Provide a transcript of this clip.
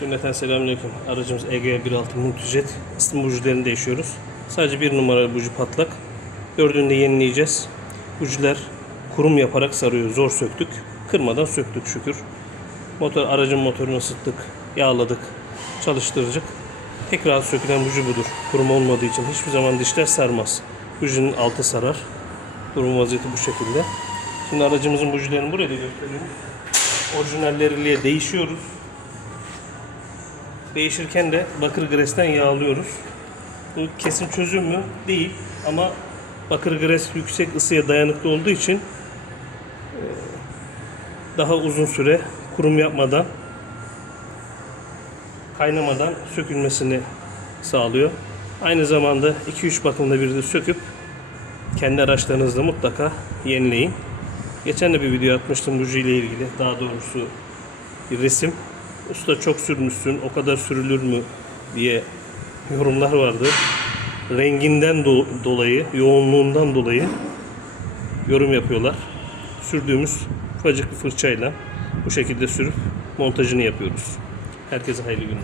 Cümleten selamünaleyküm. Aracımız EG 1.6 Multijet. Isıtma bujilerini değişiyoruz. Sadece bir numaralı buji patlak. Dördünü de yenileyeceğiz. Bujiler kurum yaparak sarıyor. Zor söktük. Kırmadan söktük şükür. Motor, aracın motorunu ısıttık. Yağladık. Çalıştıracak. Tek rahat sökülen buji budur. Kurum olmadığı için hiçbir zaman dişler sarmaz. Bujinin altı sarar. Durum vaziyeti bu şekilde. Şimdi aracımızın bujilerini buraya da gösteriyorum. Orijinalleriyle değişiyoruz. Değişirken de bakır gresten yağlıyoruz. Bu kesin çözüm mü? Değil. Ama bakır gres yüksek ısıya dayanıklı olduğu için e, daha uzun süre kurum yapmadan kaynamadan sökülmesini sağlıyor. Aynı zamanda 2-3 bakımda bir de söküp kendi araçlarınızda mutlaka yenileyin. Geçen de bir video atmıştım buji ile ilgili. Daha doğrusu bir resim. Usta çok sürmüşsün, o kadar sürülür mü diye yorumlar vardı. Renginden do- dolayı, yoğunluğundan dolayı yorum yapıyorlar. Sürdüğümüz ufacık bir fırçayla bu şekilde sürüp montajını yapıyoruz. Herkese hayırlı günler.